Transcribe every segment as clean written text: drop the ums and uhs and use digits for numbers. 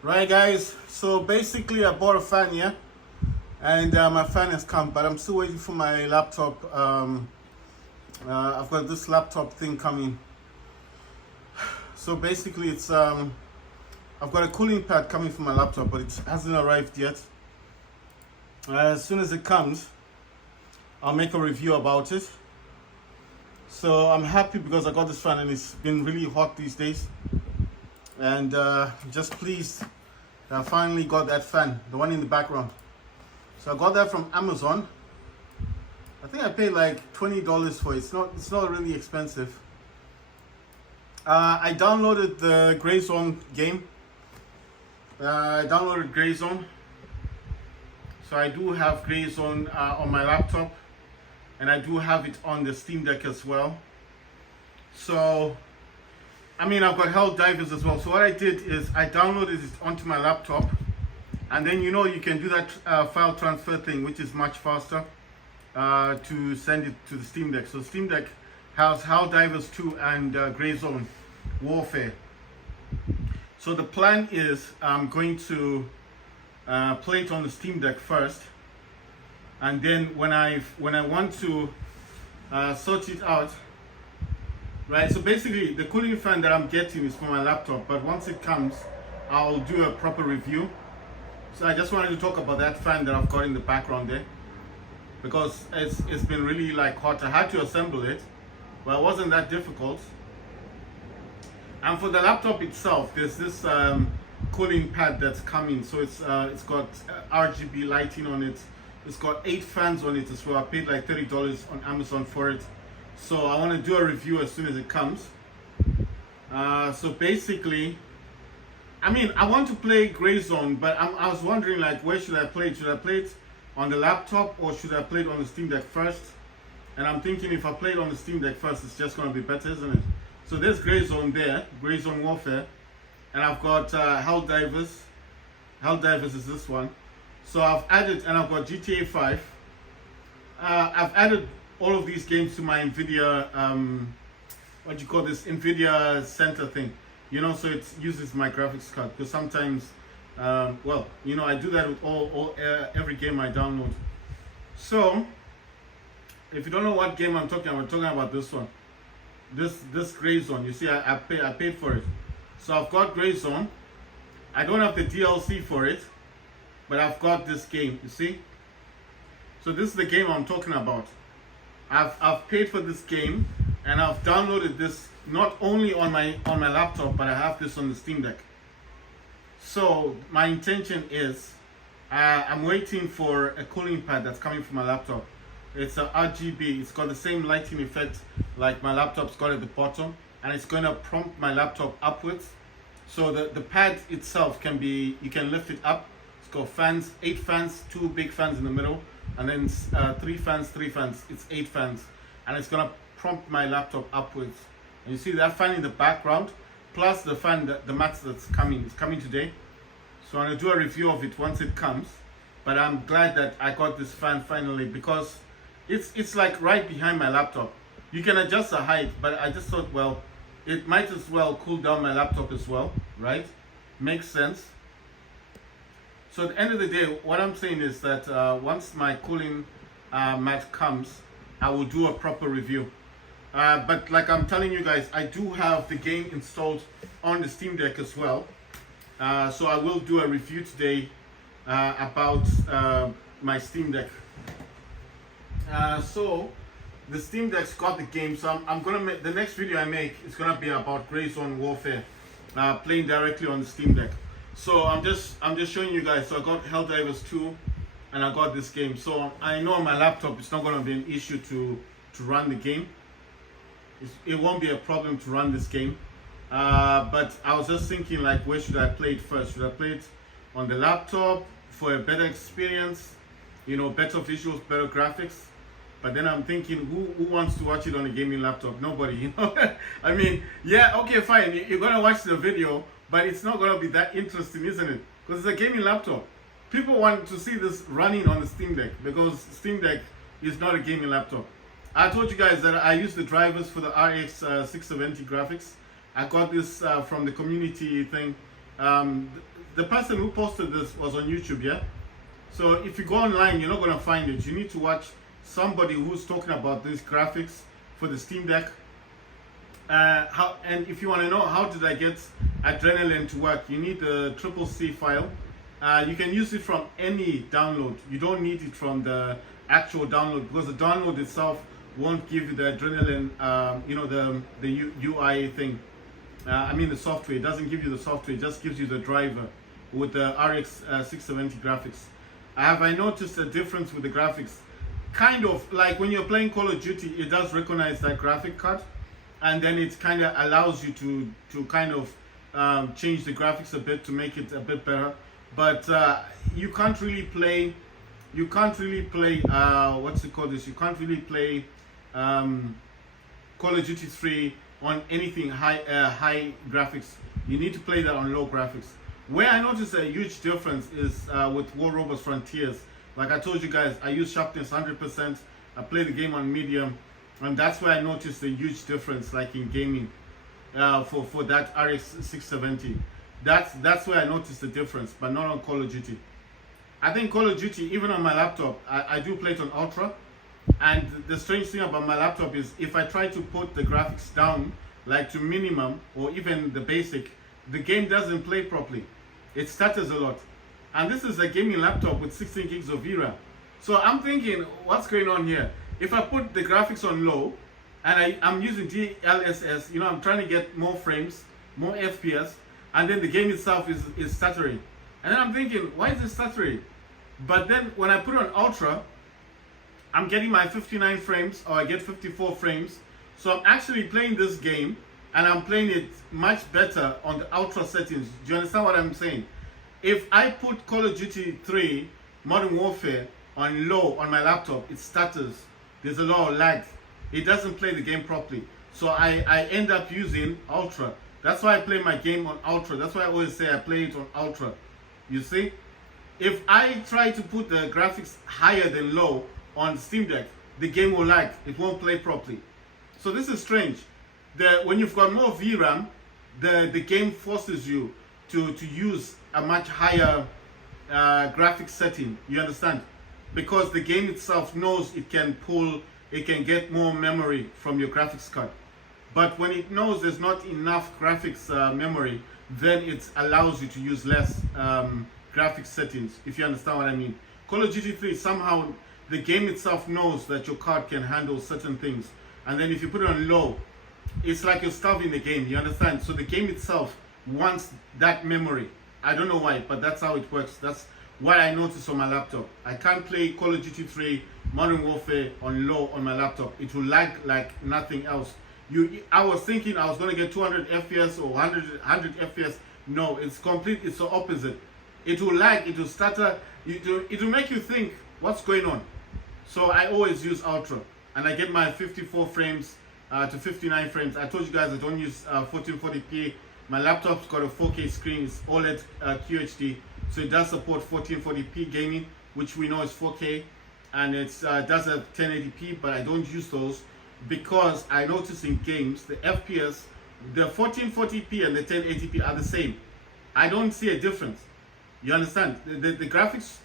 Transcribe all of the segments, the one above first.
Right, guys, so basically I bought a fan here, and my fan has come, but I'm still waiting for my laptop. I've got this laptop thing coming. So basically I've got a cooling pad coming for my laptop, but it hasn't arrived yet. As soon as it comes, I'll make a review about it. So I'm happy because I got this fan and it's been really hot these days, and just pleased that I finally got that fan, the one in the background. So I got that from Amazon. I think I paid like $20 for it. It's not really expensive. I downloaded the Gray Zone game. I downloaded Gray Zone. So I do have Gray Zone on my laptop, and I do have it on the Steam Deck as well. So I've got Helldivers as well. So what I did is I downloaded it onto my laptop, and then you can do that file transfer thing, which is much faster to send it to the Steam Deck. So Steam Deck has Helldivers 2 and Gray Zone Warfare. So the plan is I'm going to play it on the Steam Deck first, and then when I want to sort it out. Right, so basically the cooling fan that I'm getting is for my laptop, but once it comes, I'll do a proper review. So I just wanted to talk about that fan that I've got in the background there, because it's been really like hot. I had to assemble it, but it wasn't that difficult. And for the laptop itself, there's this cooling pad that's coming. So it's got RGB lighting on it. It's got 8 fans on it as well. I paid like $30 on Amazon for it. So I want to do a review as soon as it comes. So basically, I want to play Gray Zone, but I was wondering, like, where should I play it? Should I play it on the laptop, or should I play it on the Steam Deck first? And I'm thinking if I play it on the Steam Deck first, it's just going to be better, isn't it? So there's Gray Zone there, Gray Zone Warfare, and I've got Helldivers. Helldivers is this one. So I've added, and I've got GTA 5. I've added all of these games to my NVIDIA, NVIDIA Center thing. So it uses my graphics card, because sometimes, I do that with every game I download. So, if you don't know what game I'm talking about this one. This Gray Zone. You see, I paid for it. So I've got Gray Zone. I don't have the DLC for it, but I've got this game, you see? So this is the game I'm talking about. I've paid for this game, and I've downloaded this not only on my laptop, but I have this on the Steam Deck. So my intention is I'm waiting for a cooling pad that's coming from my laptop. It's a RGB. It's got the same lighting effect like my laptop's got at the bottom, and it's going to prompt my laptop upwards. So the pad itself you can lift it up. It's got fans, 8 fans, 2 big fans in the middle, and then 3 fans. It's 8 fans, and it's gonna prompt my laptop upwards. And you see that fan in the background, plus the fan, the mats that's coming. It's coming today, so I'm gonna do a review of it once it comes. But I'm glad that I got this fan finally, because it's like right behind my laptop. You can adjust the height, but I just thought, well, it might as well cool down my laptop as well, right? Makes sense. So at the end of the day, what I'm saying is that once my cooling mat comes, I will do a proper review. But like I'm telling you guys, I do have the game installed on the Steam Deck as well. So I will do a review today about my Steam Deck. So the Steam Deck's got the game. So I'm gonna make the next video I make is gonna be about Gray Zone Warfare, playing directly on the Steam Deck. So I'm just showing you guys. So I got Helldivers 2, and I got this game. So I know on my laptop it's not going to be an issue to run the game. It won't be a problem to run this game. But I was just thinking, like, where should I play it first? Should I play it on the laptop for a better experience? Better visuals, better graphics. But then I'm thinking, who wants to watch it on a gaming laptop? Nobody, yeah, okay, fine. You're going to watch the video, but it's not going to be that interesting, isn't it? Because it's a gaming laptop. People want to see this running on the Steam Deck, because Steam Deck is not a gaming laptop. I told you guys that I use the drivers for the RTX 670 graphics. I got this from the community thing. the person who posted this was on YouTube, yeah. So if you go online, you're not gonna find it. You need to watch somebody who's talking about these graphics for the Steam Deck. And if you want to know how did I get Adrenaline to work, you need the CCC file. You can use it from any download. You don't need it from the actual download, because the download itself won't give you the Adrenaline, the UI thing. I mean the software. It doesn't give you the software. It just gives you the driver with the RX 670 graphics. Have I noticed a difference with the graphics? Kind of like when you're playing Call of Duty, it does recognize that graphic card, and then it kind of allows you to kind of change the graphics a bit to make it a bit better. But you can't really play. You can't really play. What's it called? You can't really play Call of Duty 3 on anything high graphics. You need to play that on low graphics. Where I noticed a huge difference is with War Robots Frontiers. Like I told you guys, I use sharpness 100%. I play the game on medium, and that's where I noticed a huge difference, like in gaming, for that RX 670. That's where I noticed the difference, but not on Call of Duty. I think Call of Duty, even on my laptop, I do play it on Ultra. And the strange thing about my laptop is if I try to put the graphics down, like to minimum or even the basic, the game doesn't play properly. It stutters a lot. And this is a gaming laptop with 16 gigs of VRAM. So I'm thinking, what's going on here? If I put the graphics on low, and I'm using DLSS, I'm trying to get more frames, more FPS, and then the game itself is stuttering. And then I'm thinking, why is it stuttering? But then when I put it on Ultra, I'm getting my 59 frames, or I get 54 frames. So I'm actually playing this game, and I'm playing it much better on the Ultra settings. Do you understand what I'm saying? If I put Call of Duty 3 Modern Warfare on low on my laptop, it stutters. There's a lot of lag. It doesn't play the game properly. So I end up using Ultra. That's why I play my game on Ultra. That's why I always say I play it on Ultra. You see? If I try to put the graphics higher than low on Steam Deck, the game will lag. It won't play properly. So this is strange. When you've got more VRAM, the game forces you to use a much higher graphics setting. You understand? Because the game itself knows it can get more memory from your graphics card. But when it knows there's not enough graphics memory, then it allows you to use less graphics settings, if you understand what I mean. Call of Duty 3, somehow the game itself knows that your card can handle certain things. And then if you put it on low, it's like you're starving the game, you understand? So the game itself wants that memory. I don't know why, but that's how it works. That's what I noticed on my laptop. I can't play Call of Duty 3 Modern Warfare on low on my laptop. It will lag like nothing else. I was thinking I was going to get 200 FPS or 100 FPS. No, it's the opposite. It will lag, it will stutter, it will make you think, what's going on? So I always use Ultra, and I get my 54 frames to 59 frames. I told you guys I don't use 1440p. My laptop's got a 4K screen, it's OLED QHD, so it does support 1440p gaming, which we know is 4K, and it does have 1080p, but I don't use those because I notice in games the FPS, the 1440p and the 1080p are the same. I don't see a difference. You understand? The graphics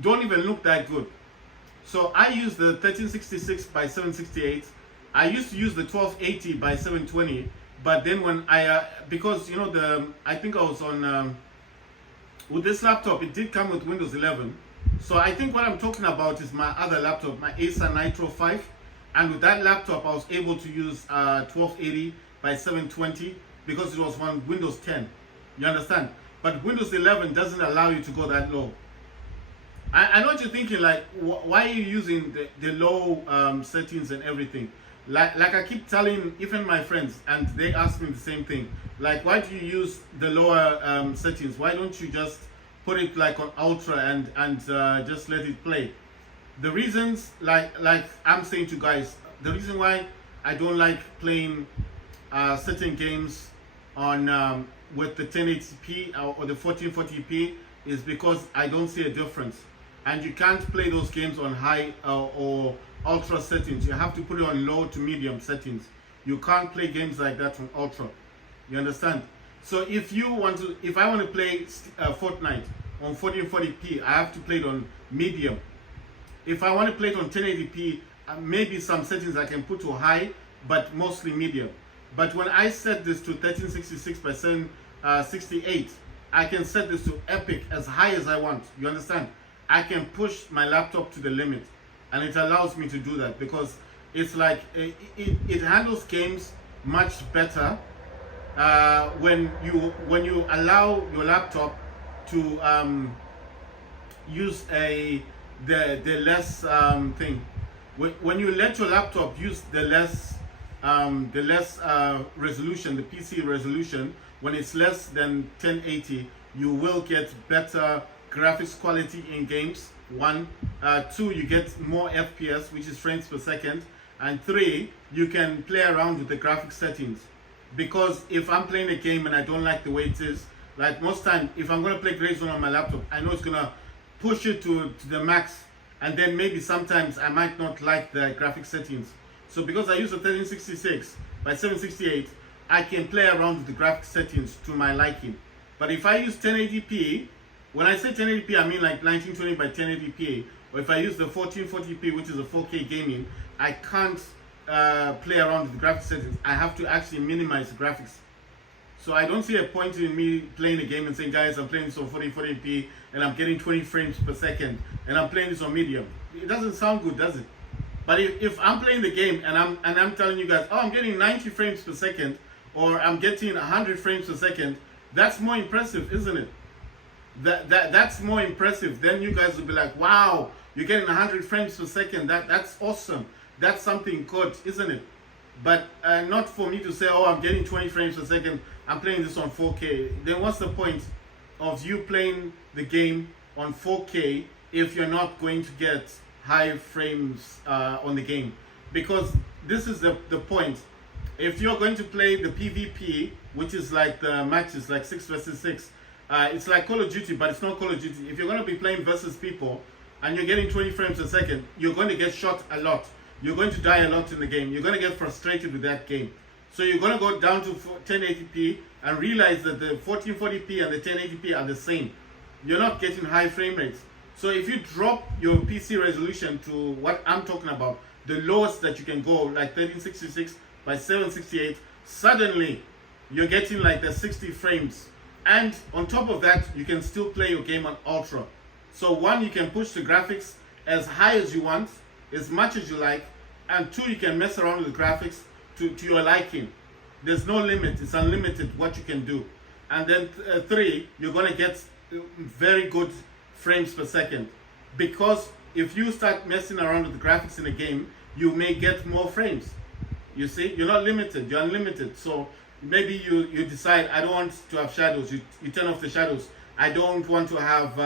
don't even look that good. So I use the 1366 by 768. I used to use the 1280 by 720. But then when because I think I was on, with this laptop, it did come with Windows 11. So I think what I'm talking about is my other laptop, my Acer Nitro 5. And with that laptop, I was able to use 1280 by 720 because it was on Windows 10. You understand? But Windows 11 doesn't allow you to go that low. I know what you're thinking, like, why are you using the low settings and everything? Like I keep telling even my friends, and they ask me the same thing. Like, why do you use the lower settings? Why don't you just put it like on Ultra and just let it play? The reasons, like I'm saying to you guys, the reason why I don't like playing certain games on with the 1080p or the 1440p is because I don't see a difference. And you can't play those games on high or ultra settings. You have to put it on low to medium settings. You can't play games like that on ultra. You understand? So if I want to play Fortnite on 1440p, I have to play it on medium. If I want to play it on 1080p, maybe some settings I can put to high, but mostly medium. But when I set this to 1366 by 768, I can set this to epic as high as I want. You understand? I can push my laptop to the limit, and it allows me to do that because it's like it handles games much better when you allow your laptop to use the less thing. When you let your laptop use the less resolution, the PC resolution, when it's less than 1080, you will get better graphics quality in games. 1, 2, you get more FPS, which is frames per second, and 3, you can play around with the graphics settings. Because if I'm playing a game and I don't like the way it is, like most time, if I'm gonna play Grey Zone on my laptop, I know it's gonna push it to the max, and then maybe sometimes I might not like the graphics settings. So because I use a 1366 by 768, I can play around with the graphics settings to my liking. But if I use 1080p, when I say 1080p, I mean like 1920 by 1080p. Or if I use the 1440p, which is a 4K gaming, I can't play around with the graphics settings. I have to actually minimize the graphics. So I don't see a point in me playing a game and saying, guys, I'm playing this on 1440p and I'm getting 20 frames per second and I'm playing this on medium. It doesn't sound good, does it? But if I'm playing the game and I'm telling you guys, oh, I'm getting 90 frames per second or I'm getting 100 frames per second, that's more impressive, isn't it? That's more impressive. Then you guys will be like, wow, you're getting 100 frames per second. That's awesome. That's something good, isn't it? But not for me to say, oh, I'm getting 20 frames per second. I'm playing this on 4K. Then what's the point of you playing the game on 4K if you're not going to get high frames on the game? Because this is the point. If you're going to play the PvP, which is like the matches, like 6 versus 6, it's like Call of Duty, but it's not Call of Duty. If you're going to be playing versus people and you're getting 20 frames a second, you're going to get shot a lot. You're going to die a lot in the game. You're going to get frustrated with that game. So you're going to go down to 1080p and realize that the 1440p and the 1080p are the same. You're not getting high frame rates. So if you drop your PC resolution to what I'm talking about, the lowest that you can go, like 1366 by 768, suddenly you're getting like the 60 frames. And on top of that, you can still play your game on ultra. So 1, you can push the graphics as high as you want, as much as you like, and 2, you can mess around with the graphics to your liking. There's no limit. It's unlimited what you can do. And then 3, you're going to get very good frames per second. Because if you start messing around with the graphics in a game, you may get more frames. You see, you're not limited, you're unlimited. So maybe you decide, I don't want to have shadows. You turn off the shadows. I don't want to have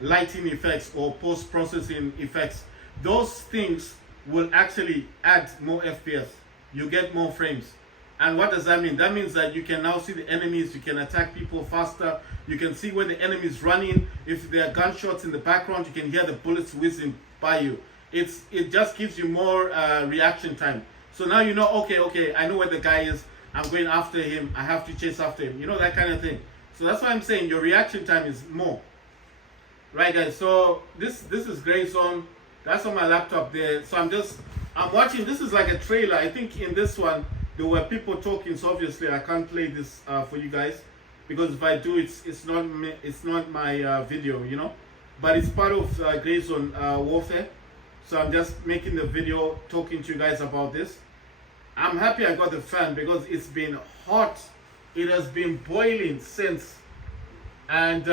lighting effects or post-processing effects. Those things will actually add more FPS. You get more frames. And what does that mean? That means that you can now see the enemies, you can attack people faster, you can see where the enemy is running. If there are gunshots in the background, you can hear the bullets whizzing by you. It just gives you more reaction time. So now you know, okay, I know where the guy is, I'm going after him, I have to chase after him, you know, that kind of thing. So that's why I'm saying your reaction time is more. Right, guys, so this is Grey Zone. That's on my laptop there. So I'm watching, this is like a trailer. I think in this one, there were people talking, so obviously I can't play this for you guys. Because if I do, it's not my video, you know. But it's part of Grey Zone Warfare. So I'm just making the video, talking to you guys about this. I'm happy I got the fan because it's been hot. It has been boiling since. And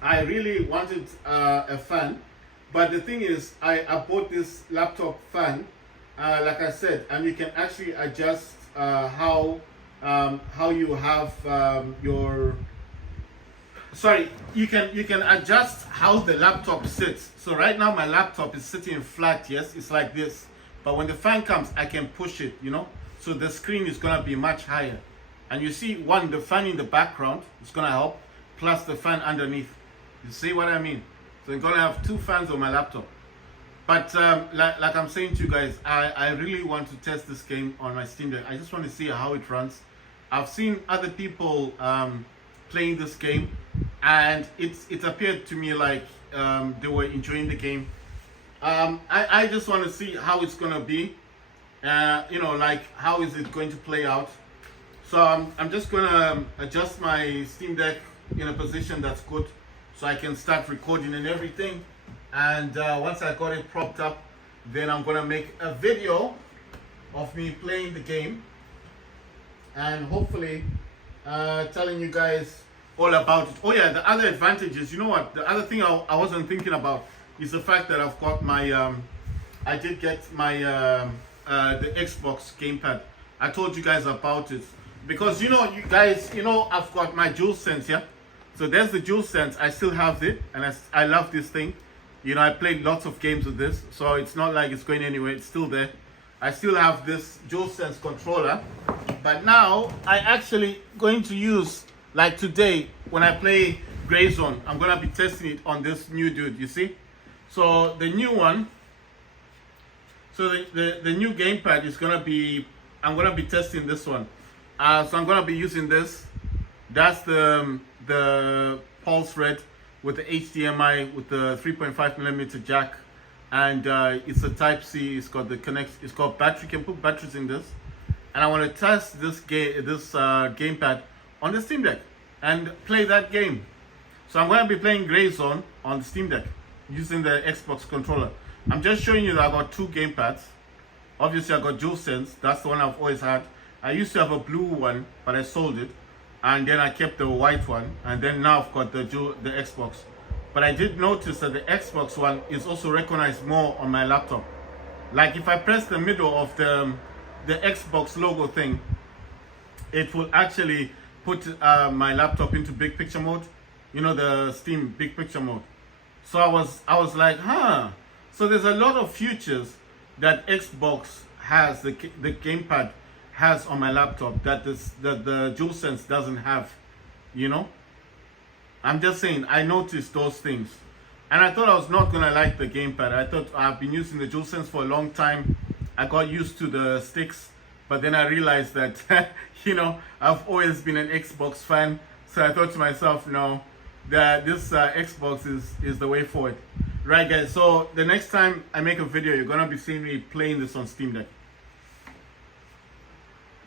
I really wanted a fan. But the thing is, I bought this laptop fan, like I said, and you can actually adjust how you have your. Sorry, you can adjust how the laptop sits. So right now my laptop is sitting flat. Yes, it's like this. But when the fan comes, I can push it. You know, so the screen is gonna be much higher. And you see, the fan in the background is gonna help, plus the fan underneath. You see what I mean? So I'm gonna have 2 fans on my laptop. But like I'm saying to you guys, I really want to test this game on my Steam Deck. I just want to see how it runs. I've seen other people playing this game, and it appeared to me like they were enjoying the game. I just want to see how it's gonna be. Like how is it going to play out? So I'm just gonna adjust my Steam Deck in a position that's good, so I can start recording and everything. And once I got it propped up, then I'm gonna make a video of me playing the game, and hopefully telling you guys all about it. Oh yeah, the other advantages, you know what, the other thing I wasn't thinking about is the fact that I've got my I did get my the Xbox gamepad. I told you guys about it because you guys I've got my DualSense, yeah. So there's the DualSense. I still have it, and I love this thing. I played lots of games with this, so it's not like it's going anywhere. It's still there. I still have this DualSense controller, but now I actually going to use, like today when I play Grayzone, I'm gonna be testing it on this new dude. You see, so the new one. So the new gamepad is gonna be, I'm gonna be testing this one. So I'm gonna be using this. That's the pulse red with the HDMI with the 3.5mm jack, and it's a Type C. It's got It's got battery. You can put batteries in this, and I want to test this gamepad on the Steam Deck and play that game. So I'm going to be playing Grayzone on the Steam Deck using the Xbox controller. I'm just showing you that I got two gamepads. Obviously, I got DualSense. That's the one I've always had. I used to have a blue one, but I sold it, and then I kept the white one, and then now I've got the Xbox. But I did notice that the Xbox one is also recognized more on my laptop. Like if I press the middle of the Xbox logo thing, it will actually put my laptop into big picture mode. The Steam big picture mode. So I was like, huh. So there's a lot of features that Xbox has, the gamepad has on my laptop that the DualSense doesn't have. I'm just saying, I noticed those things, and I thought I was not gonna like the gamepad. I thought I've been using the DualSense for a long time. I got used to the sticks, but then I realized that I've always been an Xbox fan. So I thought to myself, no, that this Xbox is the way forward. Right guys, so the next time I make a video, you're gonna be seeing me playing this on Steam Deck.